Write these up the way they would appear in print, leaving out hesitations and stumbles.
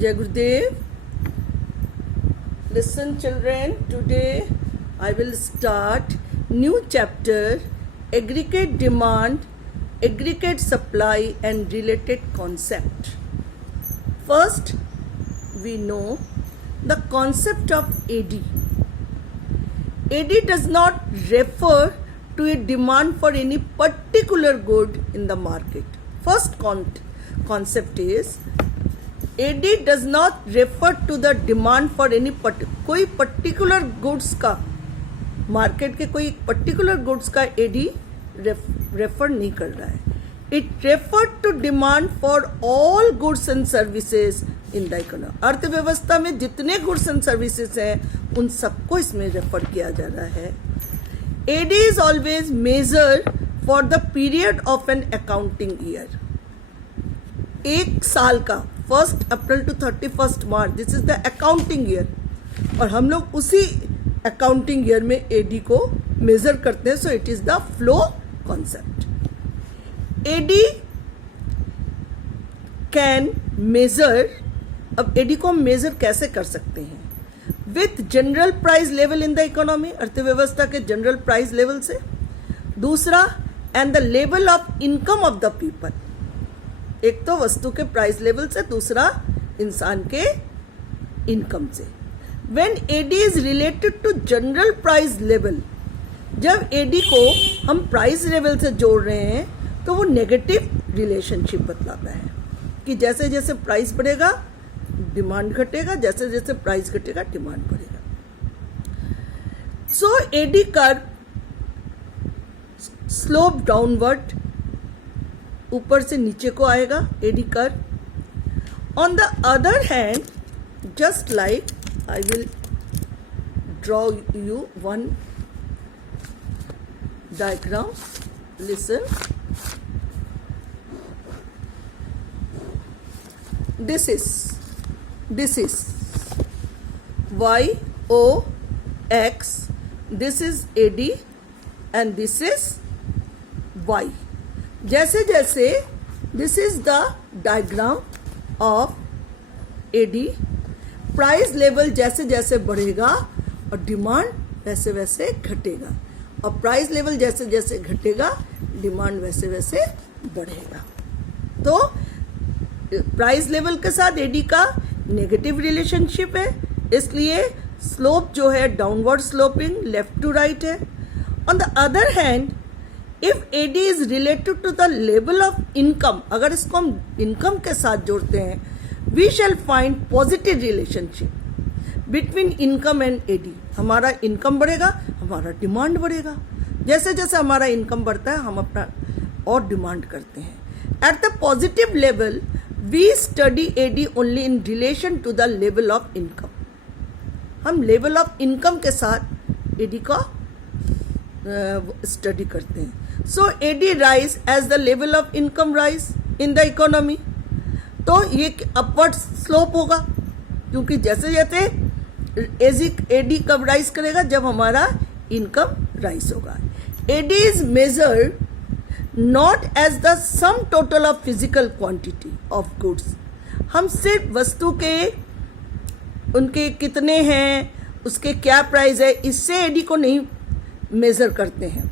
Jai Gurudev. Listen children, today I will start new chapter, aggregate demand, aggregate supply and related concept. First, we know the concept of AD. AD does not refer to a demand for any particular good in the market. First concept is AD does not refer to the demand for any कोई particular goods का market के कोई particular goods का AD refer नहीं कर रहा है. It referred to demand for all goods and services in the economy. अर्थव्यवस्था में जितने goods and services हैं उन सबको इसमें रेफर किया जा रहा है. AD is always measured for the period of an accounting year. एक साल का 1 April to 31 March, this is the accounting year, और हम लोग उसी अकाउंटिंग ईयर में एडी को मेजर करते हैं. So it is the flow concept. AD can measure. अब एडी को हम मेजर कैसे कर सकते हैं? With general price level in the economy, अर्थव्यवस्था के जनरल प्राइस लेवल से. दूसरा, and the level of income of the people. एक तो वस्तु के प्राइस लेवल से, दूसरा इंसान के इनकम से. When AD is related to general price level, जब एडी को हम प्राइस लेवल से जोड़ रहे हैं तो वो नेगेटिव रिलेशनशिप बतलाता है कि जैसे जैसे प्राइस बढ़ेगा डिमांड घटेगा, जैसे जैसे प्राइस घटेगा डिमांड बढ़ेगा. So AD curve slope downward, ऊपर से नीचे को आएगा AD curve. On the other hand, just like I will draw you one diagram. Listen, this is y o x, this is AD and this is y. जैसे जैसे this is the diagram of AD, price level जैसे जैसे बढ़ेगा और demand वैसे वैसे घटेगा, और प्राइस लेवल जैसे जैसे घटेगा डिमांड वैसे वैसे बढ़ेगा. तो प्राइस लेवल के साथ एडी का नेगेटिव रिलेशनशिप है, इसलिए स्लोप जो है downward sloping left to right है. On the other hand, if AD is related to the level of income, अगर इसको हम इनकम के साथ जोड़ते हैं, we shall find positive relationship between income and AD. हमारा इनकम बढ़ेगा, हमारा डिमांड बढ़ेगा. जैसे जैसे हमारा इनकम बढ़ता है हम अपना और डिमांड करते हैं. At the positive level we study AD only in relation to the level of income. हम लेवल ऑफ इनकम के साथ एडी का स्टडी करते हैं. So AD rise as the level of income rise in the economy. तो ये upward slope होगा, क्योंकि जैसे जैसे एडी कब राइज करेगा? जब हमारा इनकम राइज होगा. AD is measured not as the sum total of physical quantity of goods. हम सिर्फ वस्तु के उनके कितने हैं, उसके क्या प्राइस है, इससे एडी को नहीं मेजर करते हैं.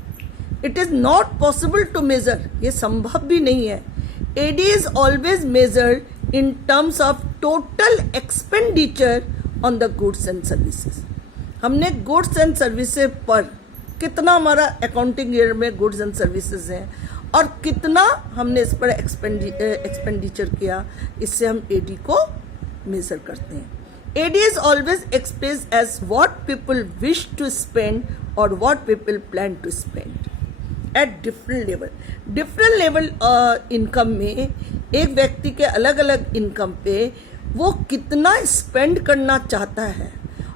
It is not possible to measure, ये संभव भी नहीं है. AD is always measured in terms of total expenditure on the goods and services. हमने गुड्स एंड सर्विसेज पर कितना हमारा अकाउंटिंग ईयर में गुड्स एंड सर्विसेज हैं और कितना हमने इस पर एक्सपेंडिचर किया, इससे हम एडी को मेजर करते हैं. AD is always expressed as what people wish to spend or what people plan to spend at different level. Different level income में एक व्यक्ति के अलग अलग इनकम पे वो कितना स्पेंड करना चाहता है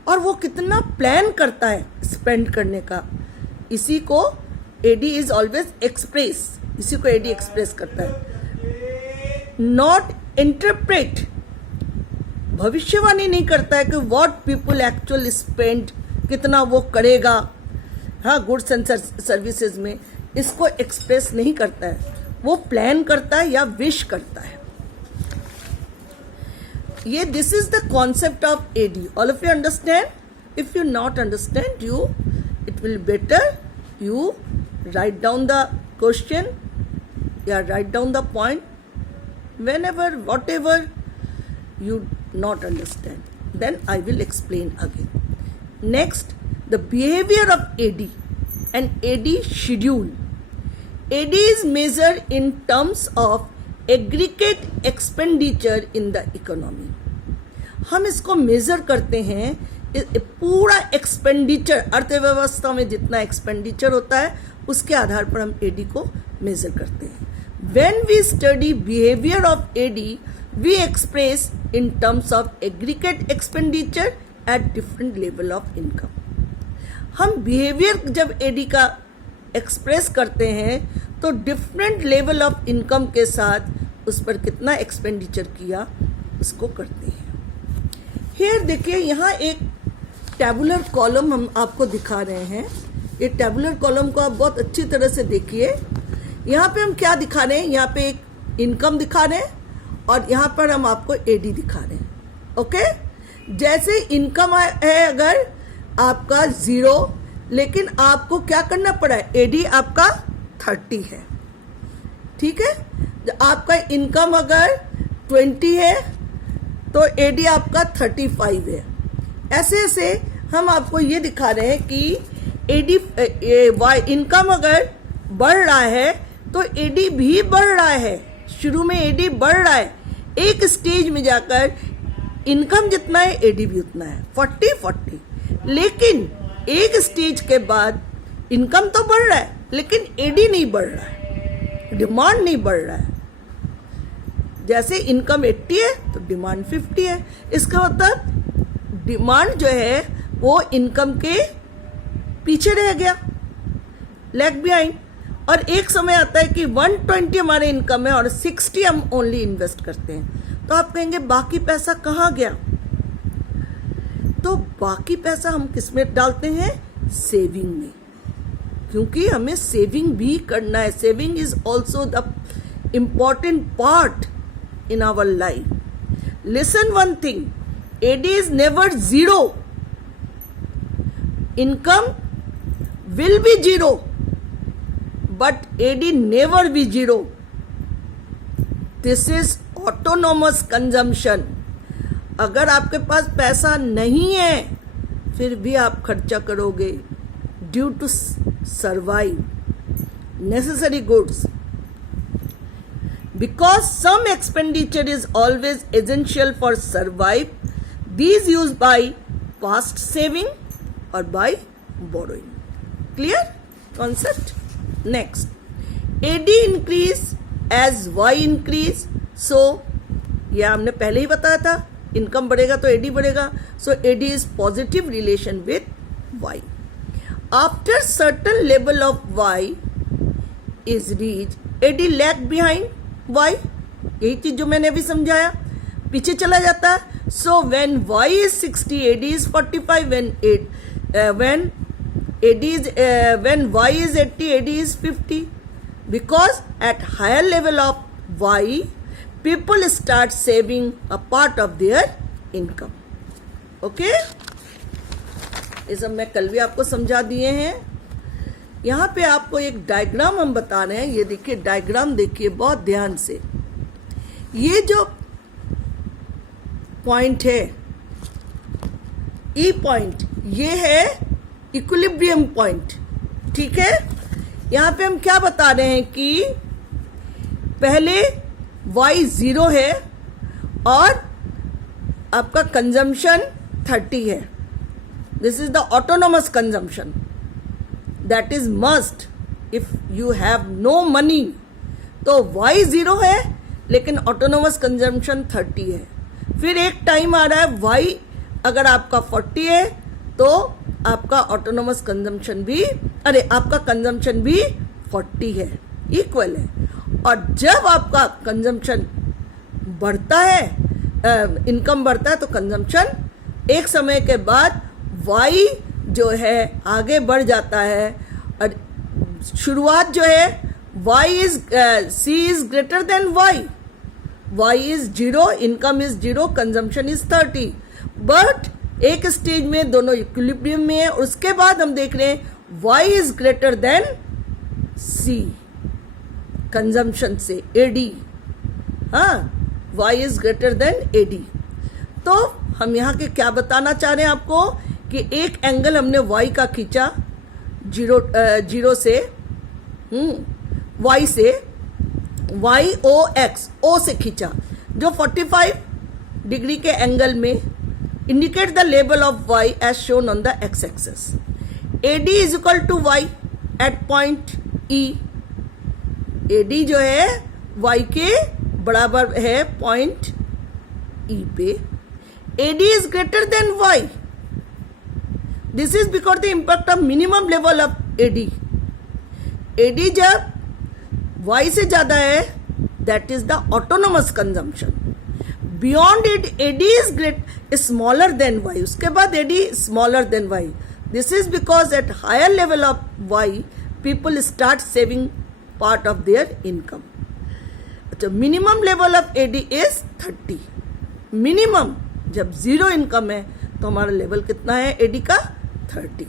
और वो कितना प्लान करता है स्पेंड करने का, इसी को AD is always express, इसी को AD एक्सप्रेस करता है. Not interpret, भविष्यवाणी नहीं करता है कि व्हाट पीपल एक्चुअल स्पेंड, कितना वो करेगा. हाँ, गुड्स एंड सर्विसेज में इसको एक्सप्रेस नहीं करता है, वो प्लान करता है या विश करता है. ये this is the concept of AD. All of you understand? If you not understand, you it will better you write down the question, write down the point whenever whatever you not understand, then I will explain again. Next, the behavior of AD and AD schedule. AD is measured in terms of aggregate expenditure in the economy. हम इसको major करते हैं पूरा expenditure, अर्थव्यवस्था में जितना expenditure होता है उसके आधार पर हम एडी को मेजर करते हैं. When we study behaviour of AD, we express in terms of aggregate expenditure at different level of income. हम बिहेवियर जब एडी का एक्सप्रेस करते हैं तो डिफरेंट लेवल ऑफ इनकम के साथ उस पर कितना एक्सपेंडिचर किया उसको करते हैं. हियर देखिए, यहाँ एक टैबुलर कॉलम हम आपको दिखा रहे हैं. ये टैबुलर कॉलम को आप बहुत अच्छी तरह से देखिए. यहाँ पे हम क्या दिखा रहे हैं? यहाँ पे एक इनकम दिखा रहे हैं और यहाँ पर हम आपको एडी दिखा रहे हैं. ओके, जैसे इनकम है अगर आपका 0, लेकिन आपको क्या करना पड़ा है? एडी आपका 30 है. ठीक है, आपका इनकम अगर 20 है तो एडी आपका 35 है. ऐसे ऐसे हम आपको ये दिखा रहे हैं कि एडी इनकम अगर बढ़ रहा है तो एडी भी बढ़ रहा है. शुरू में एडी बढ़ रहा है, एक स्टेज में जाकर इनकम जितना है एडी भी उतना है, 40-40. लेकिन एक स्टेज के बाद इनकम तो बढ़ रहा है लेकिन एडी नहीं बढ़ रहा है, डिमांड नहीं बढ़ रहा है. जैसे इनकम 80 है तो डिमांड 50 है. इसका मतलब डिमांड जो है वो इनकम के पीछे रह गया, लैग बिहाइंड. और एक समय आता है कि 120 हमारे इनकम है और 60 हम ओनली इन्वेस्ट करते हैं. तो आप कहेंगे बाकी पैसा कहाँ गया? तो बाकी पैसा हम किस में डालते हैं? सेविंग में, क्योंकि हमें सेविंग भी करना है. Saving is also the important part in our life. Listen one thing, AD is never 0. Income will be 0, but AD never be 0. This is autonomous consumption. अगर आपके पास पैसा नहीं है फिर भी आप खर्चा करोगे due to survive necessary goods. Because some expenditure is always essential for survive, these used by past saving or by borrowing. Clear concept? Next, AD increase as Y increase. So ये हमने पहले ही बताया था, इनकम बढ़ेगा तो AD बढ़ेगा. So AD is positive relation with Y. After certain level of Y is reached, AD lag behind Y. यही चीज जो मैंने अभी समझाया, पीछे चला जाता है. So when Y is 60, AD is 45. When Y is 80, AD is 50. Because at higher level of Y, people start saving a part of their income. Okay? ये सब मैं कल भी आपको समझा दिए हैं. यहाँ पे आपको एक डायग्राम हम बता रहे हैं. ये देखिए डायग्राम, देखिए बहुत ध्यान से. ये जो पॉइंट है ई पॉइंट, ये है इक्विलिब्रियम पॉइंट. ठीक है, यहाँ पे हम क्या बता रहे हैं कि पहले y 0 है और आपका कंजम्पशन 30 है. This is the autonomous consumption. That is must. If you have no money, तो Y 0 है लेकिन ऑटोनोमस कंजम्पशन 30 है. फिर एक टाइम आ रहा है Y अगर आपका 40 है तो आपका ऑटोनोमस कंजम्पशन भी, आपका कंजम्पशन भी 40 है, इक्वल है. और जब आपका कंजम्पशन बढ़ता है, इनकम बढ़ता है, तो कंजम्पशन एक समय के बाद Y जो है आगे बढ़ जाता है. और शुरुआत जो है C is greater than Y. Y is 0, income is 0, consumption is 30। But एक स्टेज में दोनों इक्विलिब्रियम में है, उसके बाद हम देख रहे हैं Y is greater than C consumption से, एडी। हाँ, Y is greater than AD. तो हम यहाँ के क्या बताना चाह रहे हैं आपको कि एक एंगल हमने वाई का खींचा, जीरो से वाई से, वाई ओ एक्स, ओ से खींचा, जो 45 डिग्री के एंगल में indicate the level of Y as shown on the X axis. AD is equal to Y at point E. AD जो है वाई के बराबर है पॉइंट ई पे। AD is greater than Y. This is because the impact of minimum level of AD. AD जब Y से ज़्यादा है, that is the autonomous consumption. Beyond it, AD is smaller than Y. उसके बाद AD is smaller than Y. This is because at higher level of Y, people start saving part of their income. So minimum level of AD is 30. Minimum जब 0 income है तो हमारा level कितना है AD का? 30।